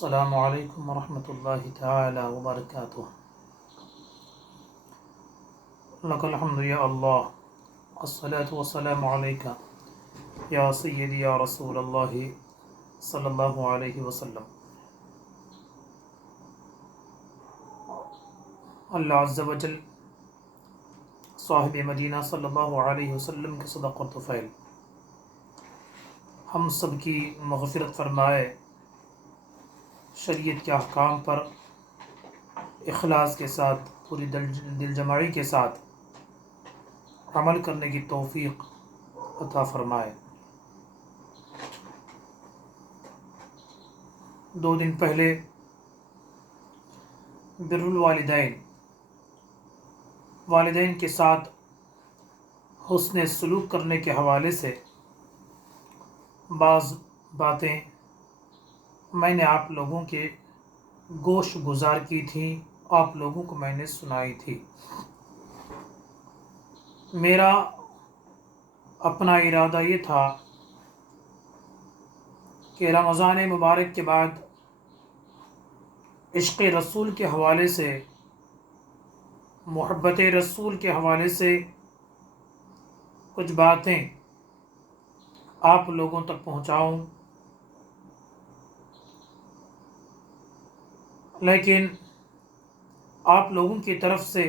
السلام علیکم ورحمۃ اللہ تعالی وبرکاتہ۔ لک الحمد یا اللہ، الصلاۃ والسلام علیک یا سیدی یا رسول اللہ صلی اللہ علیہ وسلم۔ اللہ عز و جل صاحب مدینہ صلی اللہ علیہ وسلم کے صدق و طفیل ہم سب کی مغفرت فرمائے، شریعت کے احکام پر اخلاص کے ساتھ پوری دل جمعی کے ساتھ عمل کرنے کی توفیق عطا فرمائے۔ 2 دن پہلے بر والدین کے ساتھ حسن سلوک کرنے کے حوالے سے بعض باتیں میں نے آپ لوگوں کے گوش گزار کی تھی، آپ لوگوں کو میں نے سنائی تھی۔ میرا اپنا ارادہ یہ تھا کہ رمضان مبارک کے بعد عشق رسول کے حوالے سے، محبت رسول کے حوالے سے کچھ باتیں آپ لوگوں تک پہنچاؤں، لیکن آپ لوگوں کی طرف سے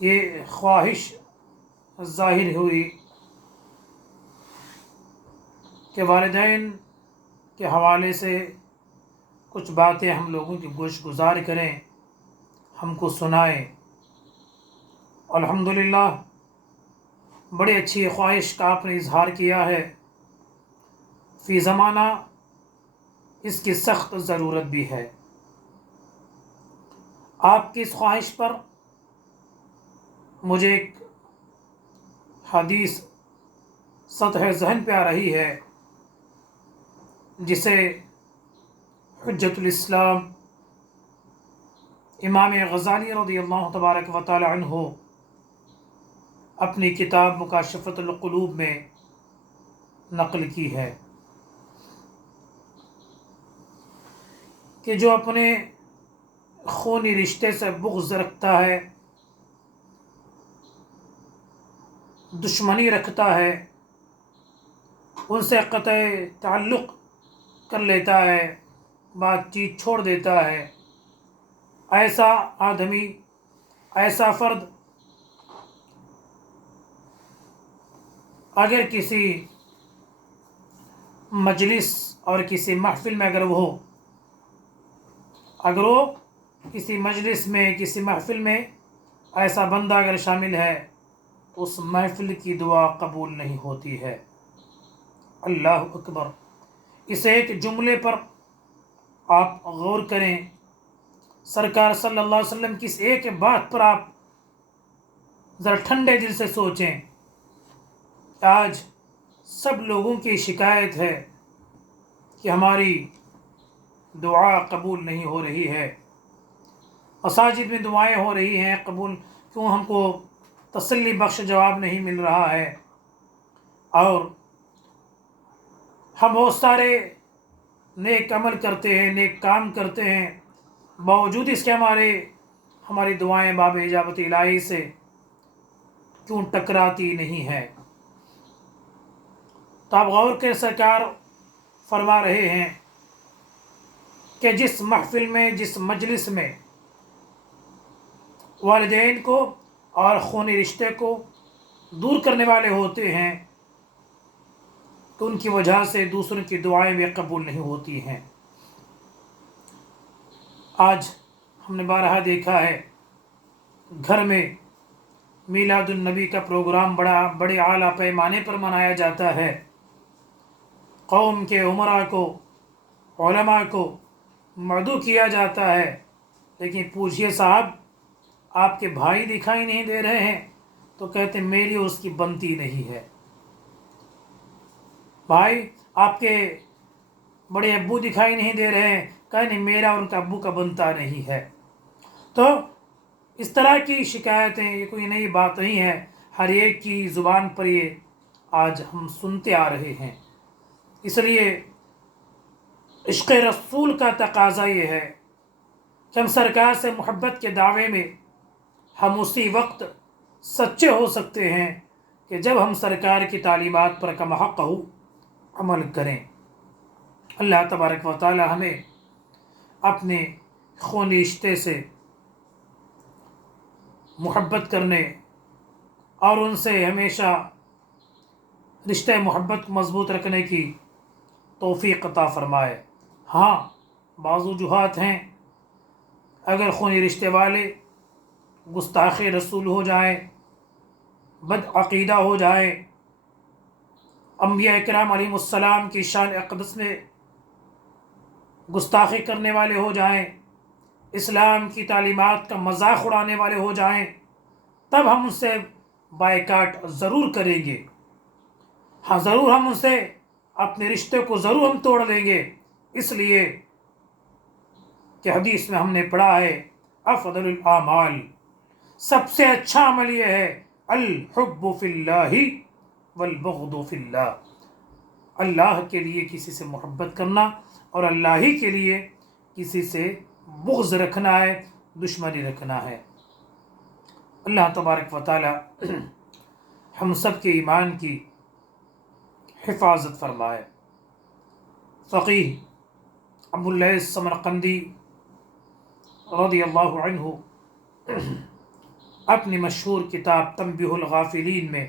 یہ خواہش ظاہر ہوئی کہ والدین کے حوالے سے کچھ باتیں ہم لوگوں کی گوش گزار کریں، ہم کو سنائیں۔ الحمدللہ بڑی اچھی خواہش کا آپ نے اظہار کیا ہے، فی زمانہ اس کی سخت ضرورت بھی ہے۔ آپ کی اس خواہش پر مجھے ایک حدیث سطح ذہن پہ آ رہی ہے، جسے حجت الاسلام امام غزالی رضی اللہ تبارک و تعالی عنہ اپنی کتاب مکاشفۃ القلوب میں نقل کی ہے کہ جو اپنے خونی رشتے سے بغض رکھتا ہے، دشمنی رکھتا ہے، ان سے قطع تعلق کر لیتا ہے، بات چیت چھوڑ دیتا ہے، ایسا آدمی، ایسا فرد اگر کسی مجلس اور کسی محفل میں اگر وہ کسی مجلس میں، کسی محفل میں ایسا بندہ اگر شامل ہے، اس محفل کی دعا قبول نہیں ہوتی ہے۔ اللہ اکبر! اس ایک جملے پر آپ غور کریں، سرکار صلی اللہ علیہ وسلم کی اس ایک بات پر آپ ذرا ٹھنڈے دل سے سوچیں کہ آج سب لوگوں کی شکایت ہے کہ ہماری دعا قبول نہیں ہو رہی ہے، مساجد میں دعائیں ہو رہی ہیں قبول، کیوں ہم کو تسلی بخش جواب نہیں مل رہا ہے، اور ہم بہت سارے نیک عمل کرتے ہیں، نیک کام کرتے ہیں، باوجود اس کے ہماری دعائیں باب اجابت الہی سے کیوں ٹکراتی نہیں ہے۔ تو آپ غور کے سرکار فرما رہے ہیں کہ جس محفل میں، جس مجلس میں والدین کو اور خونی رشتے کو دور کرنے والے ہوتے ہیں، تو ان کی وجہ سے دوسروں کی دعائیں بھی قبول نہیں ہوتی ہیں۔ آج ہم نے بارہا دیکھا ہے، گھر میں میلاد النبی کا پروگرام بڑے اعلیٰ پیمانے پر منایا جاتا ہے، قوم کے امراء کو، علماء کو مدعو کیا جاتا ہے، لیکن پوچھئے صاحب آپ کے بھائی دکھائی نہیں دے رہے ہیں؟ تو کہتے ہیں میری اس کی بنتی نہیں ہے۔ بھائی آپ کے بڑے ابو دکھائی نہیں دے رہے ہیں، کہنے میرا ان کا ابو کا بنتا نہیں ہے۔ تو اس طرح کی شکایتیں یہ کوئی نئی بات نہیں ہے، ہر ایک کی زبان پر یہ آج ہم سنتے آ رہے ہیں۔ اس لیے عشق رسول کا تقاضا یہ ہے کہ ہم سرکار سے محبت کے دعوے میں ہم اسی وقت سچے ہو سکتے ہیں کہ جب ہم سرکار کی تعلیمات پر کم حق عمل کریں۔ اللہ تبارک و تعالی ہمیں اپنے خونی رشتے سے محبت کرنے اور ان سے ہمیشہ رشتہ محبت کو مضبوط رکھنے کی توفیق عطا فرمائے۔ ہاں، بعض وجوہات ہیں، اگر خونی رشتے والے گستاخ رسول ہو جائیں، بد عقیدہ ہو جائیں، انبیاء کرام علیہ السلام کی شان اقدس میں گستاخی کرنے والے ہو جائیں، اسلام کی تعلیمات کا مذاق اڑانے والے ہو جائیں، تب ہم ان سے بائیکاٹ ضرور کریں گے۔ ہاں، ضرور ہم ان سے اپنے رشتے کو ضرور ہم توڑ لیں گے، اس لیے کہ حدیث میں ہم نے پڑھا ہے افضل الاعمال، سب سے اچھا عمل یہ ہے الحب فی اللہ والبغض فی اللہ، اللہ کے لیے کسی سے محبت کرنا اور اللہ ہی کے لیے کسی سے بغض رکھنا ہے، دشمنی رکھنا ہے۔ اللہ تبارک و تعالی ہم سب کے ایمان کی حفاظت فرمائے۔ فقیہ ابو اللیث سمرقندی رضی اللہ عنہ اپنی مشہور کتاب تنبیہ الغافلین میں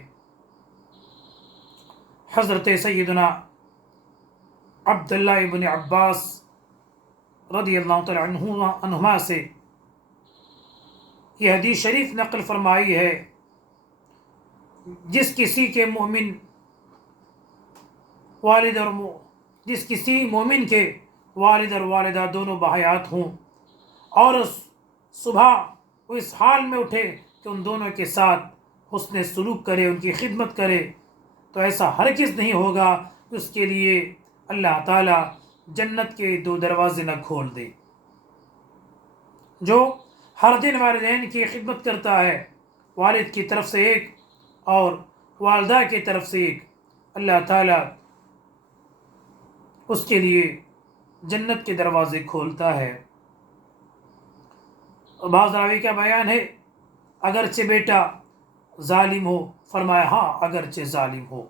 حضرت سیدنا عبداللہ ابن عباس رضی اللہ تعالی عنہما سے یہ حدیث شریف نقل فرمائی ہے، جس کسی کے مومن والد اور جس کسی مومن کے والد اور والدہ دونوں بحیات ہوں اور صبح وہ اس حال میں اٹھے کہ ان دونوں کے ساتھ حسن سلوک کرے، ان کی خدمت کرے، تو ایسا ہرگز نہیں ہوگا کہ اس کے لیے اللہ تعالیٰ جنت کے 2 دروازے نہ کھول دے۔ جو ہر دن والدین کی خدمت کرتا ہے، والد کی طرف سے ایک اور والدہ کی طرف سے ایک، اللہ تعالیٰ اس کے لیے جنت کے دروازے کھولتا ہے۔ بعض راوی کا بیان ہے اگرچہ بیٹا ظالم ہو، فرمایا ہاں اگرچہ ظالم ہو،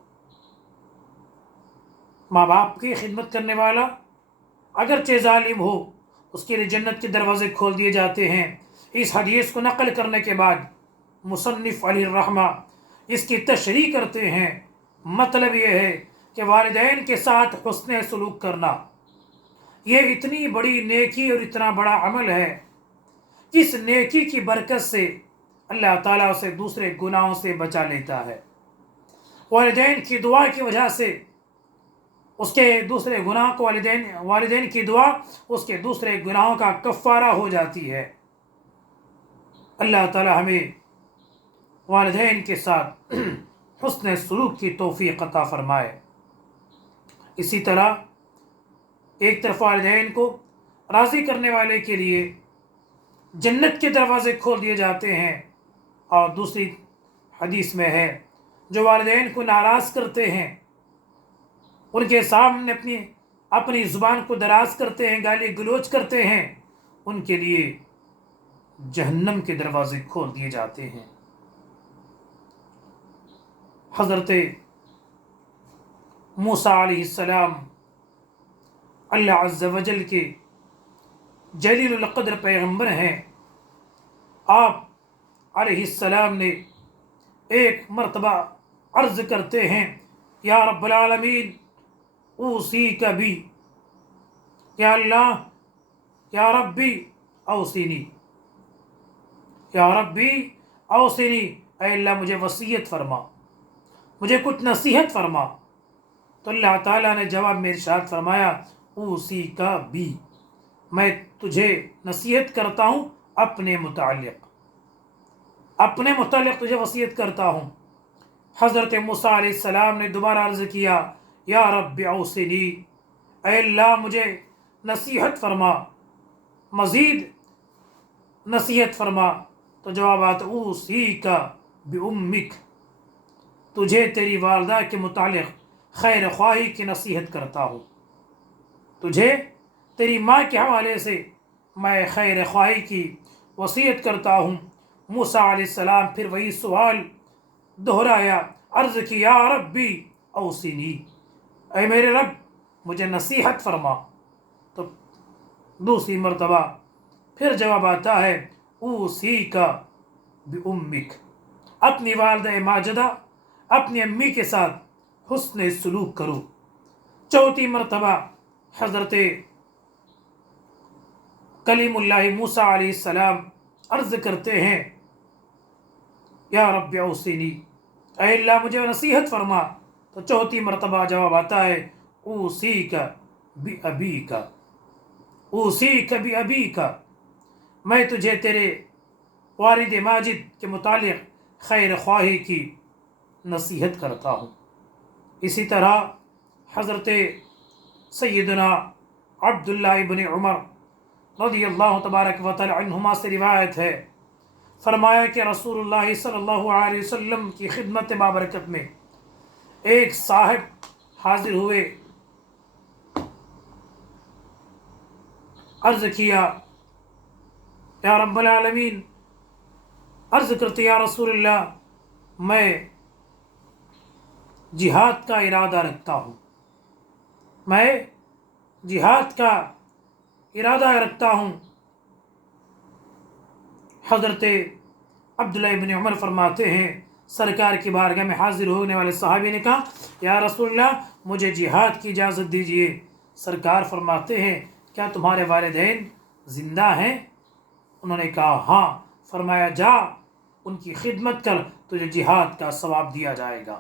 ماں باپ کی خدمت کرنے والا اگرچہ ظالم ہو، اس کے لیے جنت کے دروازے کھول دیے جاتے ہیں۔ اس حدیث کو نقل کرنے کے بعد مصنف علیہ الرحمہ اس کی تشریح کرتے ہیں، مطلب یہ ہے کہ والدین کے ساتھ حسن سلوک کرنا یہ اتنی بڑی نیکی اور اتنا بڑا عمل ہے، اس نیکی کی برکت سے اللہ تعالیٰ اسے دوسرے گناہوں سے بچا لیتا ہے۔ والدین کی دعا کی وجہ سے اس کے دوسرے گناہ کو والدین کی دعا اس کے دوسرے گناہوں کا کفارہ ہو جاتی ہے۔ اللہ تعالیٰ ہمیں والدین کے ساتھ حسن سلوک کی توفیق عطا فرمائے۔ اسی طرح ایک طرف والدین کو راضی کرنے والے کے لیے جنت کے دروازے کھول دیے جاتے ہیں، اور دوسری حدیث میں ہے جو والدین کو ناراض کرتے ہیں، ان کے سامنے اپنی زبان کو دراز کرتے ہیں، گالی گلوچ کرتے ہیں، ان کے لیے جہنم کے دروازے کھول دیے جاتے ہیں۔ حضرت موسیٰ علیہ السلام اللہ عز و جل کے جلیل القدر پیغمبر ہیں۔ آپ علیہ السلام نے ایک مرتبہ عرض کرتے ہیں یا رب العالمین اوصیک بی، یا اللہ، یا ربی اوصینی، یا ربی اوصینی، اے اللہ مجھے وصیت فرما، مجھے کچھ نصیحت فرما۔ تو اللہ تعالیٰ نے جواب میں ارشاد فرمایا اوصیک بی، میں تجھے نصیحت کرتا ہوں اپنے متعلق تجھے وصیت کرتا ہوں۔ حضرت موسیٰ علیہ السلام نے دوبارہ عرض کیا یا رب اوصنی، اے اللہ مجھے نصیحت فرما، مزید نصیحت فرما۔ تو جوابات اوصیک بامک، تجھے تیری والدہ کے متعلق خیر خواہی کی نصیحت کرتا ہوں، تجھے تیری ماں کے حوالے سے میں خیر خواہی کی وصیت کرتا ہوں۔ موسیٰ علیہ السلام پھر وہی سوال دہرایا، عرض کی یا ربی اوصنی، اے میرے رب مجھے نصیحت فرما۔ تو دوسری مرتبہ پھر جواب آتا ہے، اوصیک بأمک، اپنی والدہ ماجدہ اپنی امی کے ساتھ حسن سلوک کرو۔ چوتھی مرتبہ حضرت کلیم اللہ موسیٰ علیہ السلام عرض کرتے ہیں، یا رب اوصنی، اے اللہ مجھے نصیحت فرما۔ تو چوتھی مرتبہ جواب آتا ہے، اوصیک بأبیک، اوصیک بأبیک، میں تجھے تیرے والد ماجد کے متعلق خیر خواہی کی نصیحت کرتا ہوں۔ اسی طرح حضرت سیدنا عبداللہ ابن عمر رضی اللہ تبارک و تعالی عنہما سے روایت ہے، فرمایا کہ رسول اللہ صلی اللہ علیہ وسلم کی خدمت بابرکت میں ایک صاحب حاضر ہوئے، عرض کیا، یا رب العالمین، عرض کرتے یا رسول اللہ میں جہاد کا ارادہ رکھتا ہوں، میں جہاد کا ارادہ رکھتا ہوں۔ حضرت عبداللہ ابن عمر فرماتے ہیں، سرکار کی بارگاہ میں حاضر ہونے والے صحابی نے کہا، یا رسول اللہ مجھے جہاد کی اجازت دیجئے۔ سرکار فرماتے ہیں، کیا تمہارے والدین زندہ ہیں؟ انہوں نے کہا ہاں۔ فرمایا جا ان کی خدمت کر، تجھے جہاد کا ثواب دیا جائے گا۔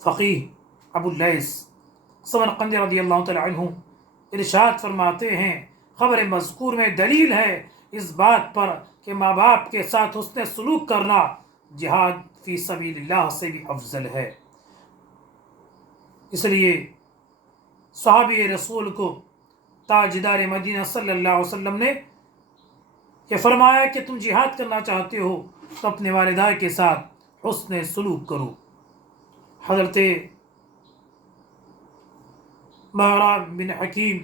فقیہ ابو اللیث سمرقندی رضی اللہ تعالی عنہ ارشاد فرماتے ہیں، خبر مذکور میں دلیل ہے اس بات پر کہ ماں باپ کے ساتھ حسن سلوک کرنا جہاد فی سبیل اللہ سے بھی افضل ہے۔ اس لیے صحابی رسول کو تاجدار مدینہ صلی اللہ علیہ وسلم نے یہ فرمایا کہ تم جہاد کرنا چاہتے ہو تو اپنے والدہ کے ساتھ حسن سلوک کرو۔ حضرت بہرام بن حکیم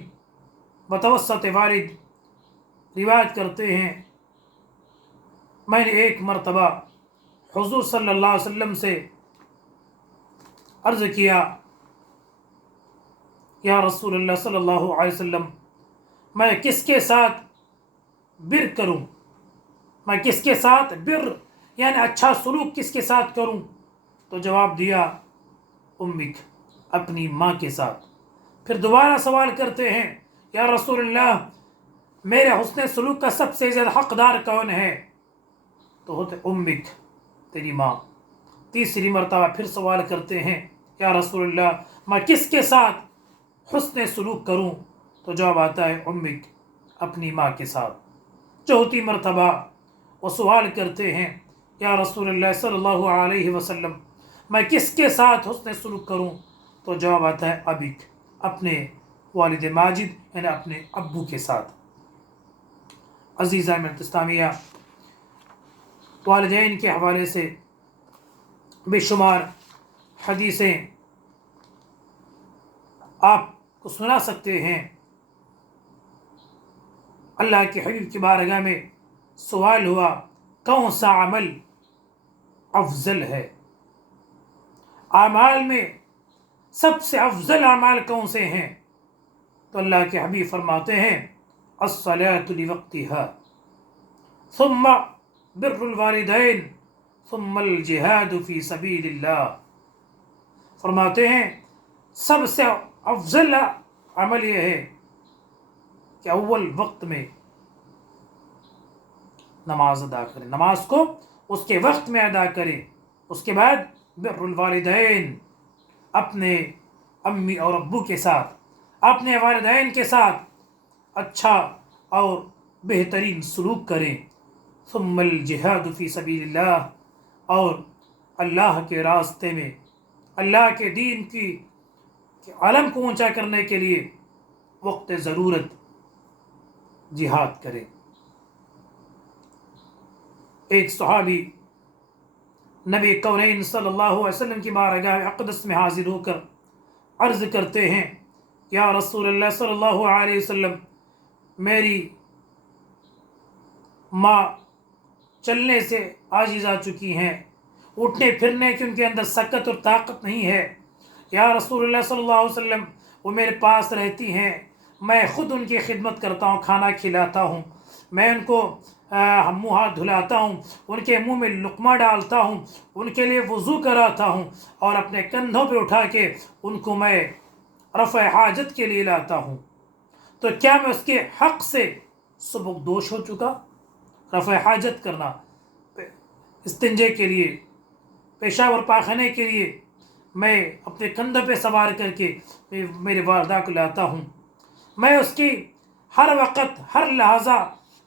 بتوسط والد روایت کرتے ہیں، میں نے ایک مرتبہ حضور صلی اللہ علیہ وسلم سے عرض کیا، یا رسول اللہ صلی اللہ علیہ وسلم میں کس کے ساتھ بر کروں، میں کس کے ساتھ بر یعنی اچھا سلوک کس کے ساتھ کروں؟ تو جواب دیا، امک، اپنی ماں کے ساتھ۔ پھر دوبارہ سوال کرتے ہیں، یا رسول اللہ میرے حسن سلوک کا سب سے زیادہ حقدار کون ہے؟ تو ہوتے امک، تیری ماں۔ تیسری مرتبہ پھر سوال کرتے ہیں، یا رسول اللہ میں کس کے ساتھ حسن سلوک کروں؟ تو جواب آتا ہے، امک، اپنی ماں کے ساتھ۔ چوتھی مرتبہ وہ سوال کرتے ہیں، یا رسول اللہ صلی اللہ علیہ وسلم میں کس کے ساتھ حسن سلوک کروں؟ تو جواب آتا ہے، ابک، اپنے والد ماجد یعنی اپنے ابو کے ساتھ۔ عزیزہ ملت اسلامیہ، والدین کے حوالے سے بے شمار حدیثیں آپ کو سنا سکتے ہیں۔ اللہ کے حبیب کی بارگاہ میں سوال ہوا، کون سا عمل افضل ہے؟ اعمال میں سب سے افضل اعمال کون سے ہیں؟ تو اللہ کے حبیب فرماتے ہیں، الصلاة لوقتها، ثم بر الوالدین، ثم الجہاد فی سبیل اللہ۔ فرماتے ہیں سب سے افضل عمل یہ ہے کہ اول وقت میں نماز ادا کریں، نماز کو اس کے وقت میں ادا کریں۔ اس کے بعد بر الوالدین، اپنے امی اور ابو کے ساتھ، اپنے والدین کے ساتھ اچھا اور بہترین سلوک کریں۔ ثم الجہاد فی سبیل اللہ، اور اللہ کے راستے میں اللہ کے دین کی علم کو اونچا کرنے کے لیے وقت ضرورت جہاد کریں۔ ایک صحابی نبی کونین صلی اللہ علیہ وسلم کی بارگاہ اقدس میں حاضر ہو کر عرض کرتے ہیں، یا رسول اللہ صلی اللہ علیہ وسلم میری ماں چلنے سے عاجز آ چکی ہیں، اٹھنے پھرنے کی ان کے اندر سکت اور طاقت نہیں ہے، یا رسول اللہ صلی اللہ علیہ وسلم وہ میرے پاس رہتی ہیں، میں خود ان کی خدمت کرتا ہوں، کھانا کھلاتا ہوں، میں ان کو منہ ہاتھ دھلاتا ہوں، ان کے منہ میں لقمہ ڈالتا ہوں، ان کے لیے وضو کراتا ہوں، اور اپنے کندھوں پہ اٹھا کے ان کو میں رفع حاجت کے لیے لاتا ہوں، تو کیا میں اس کے حق سے سبکدوش ہو چکا؟ رفع حاجت کرنا، استنجے کے لیے، پیشاب اور پاخانے کے لیے میں اپنے کندھے پہ سوار کر کے میرے والدہ کو لاتا ہوں، میں اس کی ہر وقت ہر لحظہ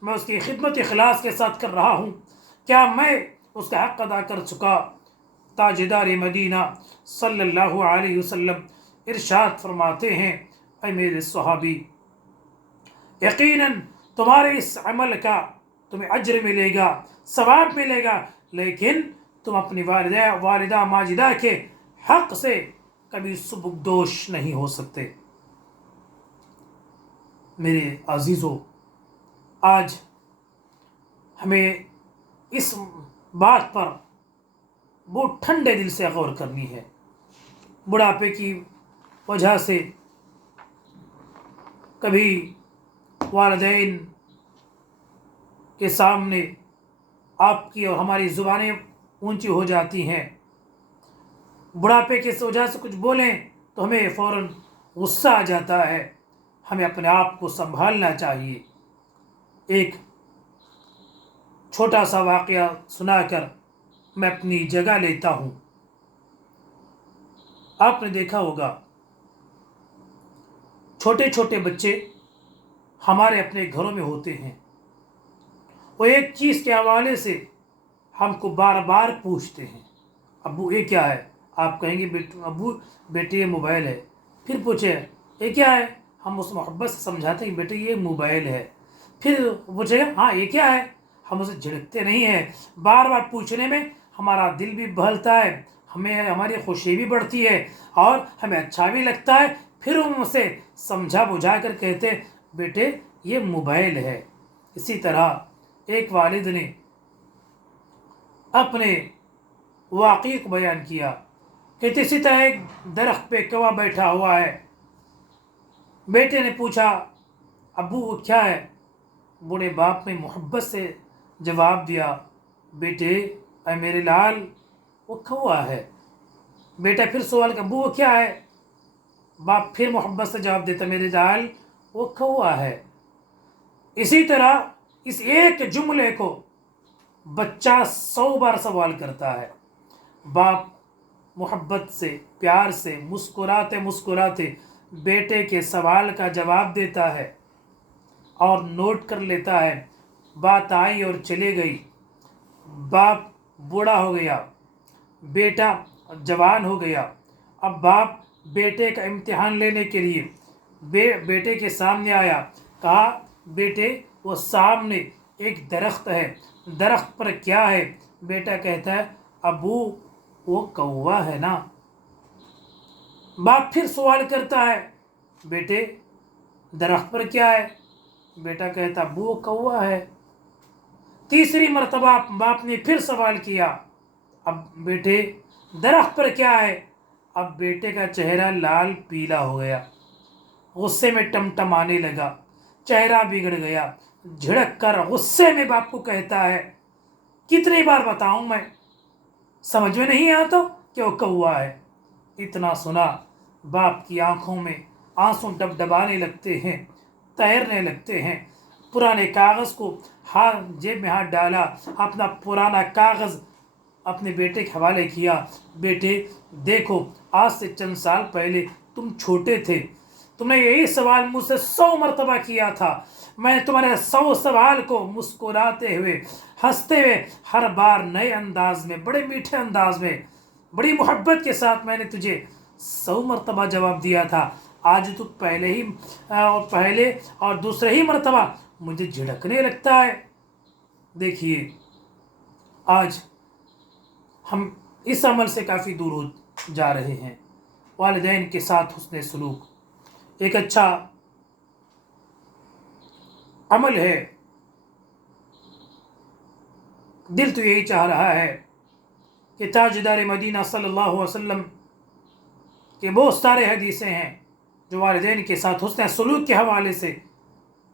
میں اس کی خدمت اخلاص کے ساتھ کر رہا ہوں، کیا میں اس کا حق ادا کر چکا؟ تاجدار مدینہ صلی اللہ علیہ وسلم ارشاد فرماتے ہیں، اے میرے صحابی، یقیناً تمہارے اس عمل کا تمہیں اجر ملے گا، ثواب ملے گا، لیکن تم اپنی والدہ ماجدہ کے حق سے کبھی سبکدوش نہیں ہو سکتے۔ میرے عزیزو، آج ہمیں اس بات پر بہت ٹھنڈے دل سے غور کرنی ہے۔ بڑھاپے کی وجہ سے کبھی والدین کے سامنے آپ کی اور ہماری زبانیں اونچی ہو جاتی ہیں، بڑھاپے کی وجہ سے کچھ بولیں تو ہمیں فوراً غصہ آ جاتا ہے، ہمیں اپنے آپ کو سنبھالنا چاہیے۔ ایک چھوٹا سا واقعہ سنا کر میں اپنی جگہ لیتا ہوں۔ آپ نے دیکھا ہوگا چھوٹے چھوٹے بچے ہمارے اپنے گھروں میں ہوتے ہیں، وہ ایک چیز کے حوالے سے ہم کو بار بار پوچھتے ہیں، ابو یہ کیا ہے؟ آپ کہیں گے ابو بیٹے یہ موبائل ہے، پھر پوچھے یہ کیا ہے؟ ہم اس محبت سے سمجھاتے ہیں بیٹے یہ موبائل ہے، پھر پوچھے ہاں یہ کیا ہے؟ ہم اسے جھڑکتے نہیں ہیں، بار بار پوچھنے میں ہمارا دل بھی بہلتا ہے، ہماری خوشی بھی بڑھتی ہے اور ہمیں اچھا بھی لگتا ہے، پھر ہم اسے سمجھا بجھا کر کہتے بیٹے یہ موبائل ہے۔ اسی طرح ایک والد نے اپنے واقعے کو بیان کیا کہ اسی طرح ایک درخت پہ کوا بیٹھا ہوا ہے، بیٹے نے پوچھا ابو وہ کیا ہے؟ بوڑھے باپ نے محبت سے جواب دیا بیٹے اے میرے لال وہ کوا ہے۔ بیٹا پھر سوال کہ ابو وہ کیا ہے؟ باپ پھر محبت سے جواب دیتا میرے لال وہ کوا ہے۔ اسی طرح اس ایک جملے کو بچہ 100 بار سوال کرتا ہے، باپ محبت سے پیار سے مسکراتے مسکراتے بیٹے کے سوال کا جواب دیتا ہے اور نوٹ کر لیتا ہے، بات آئی اور چلے گئی، باپ بوڑھا ہو گیا، بیٹا جوان ہو گیا، اب باپ بیٹے کا امتحان لینے کے لیے بیٹے کے سامنے آیا، کہا بیٹے وہ سامنے ایک درخت ہے، درخت پر کیا ہے؟ بیٹا کہتا ہے ابو وہ کوا ہے نا۔ باپ پھر سوال کرتا ہے بیٹے درخت پر کیا ہے؟ بیٹا کہتا ابو وہ کوا ہے۔ تیسری مرتبہ باپ نے پھر سوال کیا اب بیٹے درخت پر کیا ہے؟ اب بیٹے کا چہرہ لال پیلا ہو گیا، غصے میں ٹمٹمانے لگا، چہرہ بگڑ گیا، جھڑک کر غصے میں باپ کو کہتا ہے کتنی بار بتاؤں میں، سمجھ میں نہیں آتا کہ وہ کوا ہے؟ اتنا سنا باپ کی آنکھوں میں آنسو ڈبڈبانے لگتے ہیں، تیرنے لگتے ہیں، پرانے کاغذ کو جیب میں ہاتھ ڈالا، اپنا پرانا کاغذ اپنے بیٹے کے حوالے کیا، بیٹے دیکھو آج سے چند سال پہلے تم چھوٹے تھے، تم نے یہی سوال مجھ سے 100 مرتبہ کیا تھا، میں نے تمہارے 100 سوال کو مسکراتے ہوئے ہنستے ہوئے ہر بار نئے انداز میں بڑے میٹھے انداز میں بڑی محبت کے ساتھ میں نے تجھے 100 مرتبہ جواب دیا تھا، آج تو پہلے اور دوسرے ہی مرتبہ مجھے جھڑکنے لگتا ہے۔ دیکھیے آج ہم اس عمل سے کافی دور ہو جا رہے ہیں، والدین کے ساتھ حسن سلوک، ایک اچھا عمل ہے. دل تو یہی چاہ رہا ہے کہ تاجدار مدینہ صلی اللہ علیہ وسلم کے بہت سارے حدیثیں ہیں جو والدین کے ساتھ حسن سلوک کے حوالے سے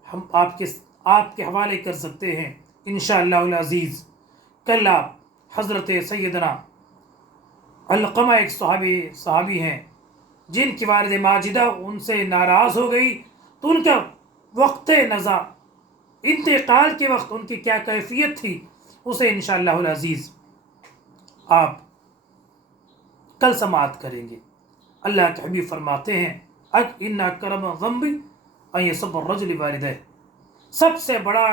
ہم آپ کے حوالے کر سکتے ہیں انشاءاللہ العزیز. کل آپ حضرت سیدنا علقمہ ایک صحابی ہیں جن کی والد ماجدہ ان سے ناراض ہو گئی، تو ان کا وقت نزا انتقال کے وقت ان کی کیا کیفیت تھی اسے انشاءاللہ العزیز آپ کل سماعت کریں گے. اللہ کے حبیب فرماتے ہیں ان اکرم الذنب ان یسب الرجل والدہ، سب سے بڑا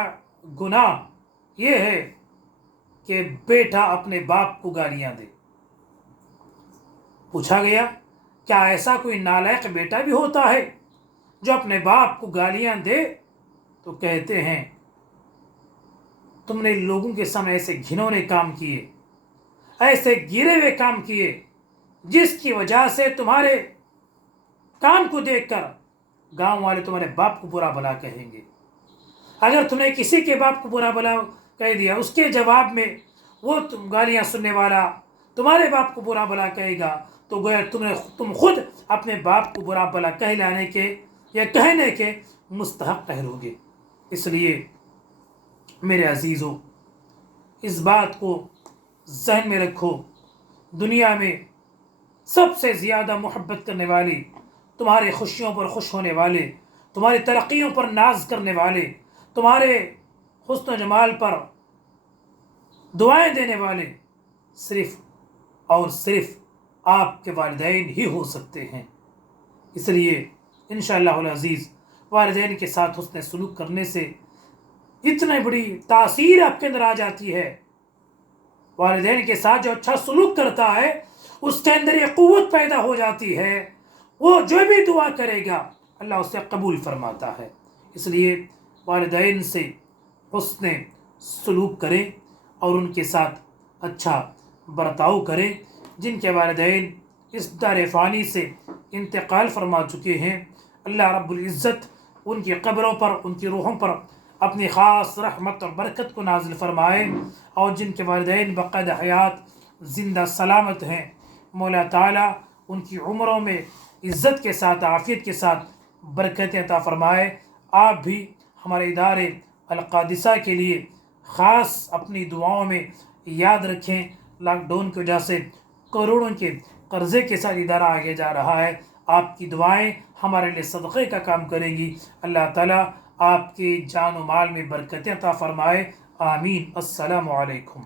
گناہ یہ ہے کہ بیٹا اپنے باپ کو گالیاں دے. پوچھا گیا کیا ایسا کوئی نالائق بیٹا بھی ہوتا ہے جو اپنے باپ کو گالیاں دے؟ تو کہتے ہیں تم نے لوگوں کے سامنے ایسے گھنونے کام کیے، ایسے گرے ہوئے کام کیے جس کی وجہ سے تمہارے کام کو دیکھ کر گاؤں والے تمہارے باپ کو برا بھلا کہیں گے. اگر تم نے کسی کے باپ کو برا بھلا کہہ دیا، اس کے جواب میں وہ گالیاں سننے والا تمہارے باپ کو برا بھلا کہے گا، تو گویا تم خود اپنے باپ کو برا بھلا کہلانے کے یا کہنے کے مستحق ٹھہرو گے. اس لیے میرے عزیزو، اس بات کو ذہن میں رکھو، دنیا میں سب سے زیادہ محبت کرنے والے، تمہارے خوشیوں پر خوش ہونے والے، تمہاری ترقیوں پر ناز کرنے والے، تمہارے حسن و جمال پر دعائیں دینے والے صرف اور صرف آپ کے والدین ہی ہو سکتے ہیں. اس لیے انشاءاللہ العزیز والدین کے ساتھ حسن سلوک کرنے سے اتنی بڑی تاثیر آپ کے اندر آ جاتی ہے. والدین کے ساتھ جو اچھا سلوک کرتا ہے اس کے اندر یہ قوت پیدا ہو جاتی ہے، وہ جو بھی دعا کرے گا اللہ اسے قبول فرماتا ہے. اس لیے والدین سے حسن سلوک کریں اور ان کے ساتھ اچھا برتاؤ کریں. جن کے والدین اس دار فانی سے انتقال فرما چکے ہیں، اللہ رب العزت ان کی قبروں پر، ان کی روحوں پر اپنی خاص رحمت اور برکت کو نازل فرمائے. اور جن کے والدین بقید حیات زندہ سلامت ہیں، مولا تعالیٰ ان کی عمروں میں عزت کے ساتھ، عافیت کے ساتھ برکت عطا فرمائے. آپ بھی ہمارے ادارے القادثہ کے لیے خاص اپنی دعاؤں میں یاد رکھیں. لاک ڈاؤن کی وجہ سے کروڑوں کے قرضے کے ساتھ ادارہ آگے جا رہا ہے. آپ کی دعائیں ہمارے لیے صدقے کا کام کریں گی. اللہ تعالیٰ آپ کے جان و مال میں برکتیں عطا فرمائے. آمین. السلام علیکم.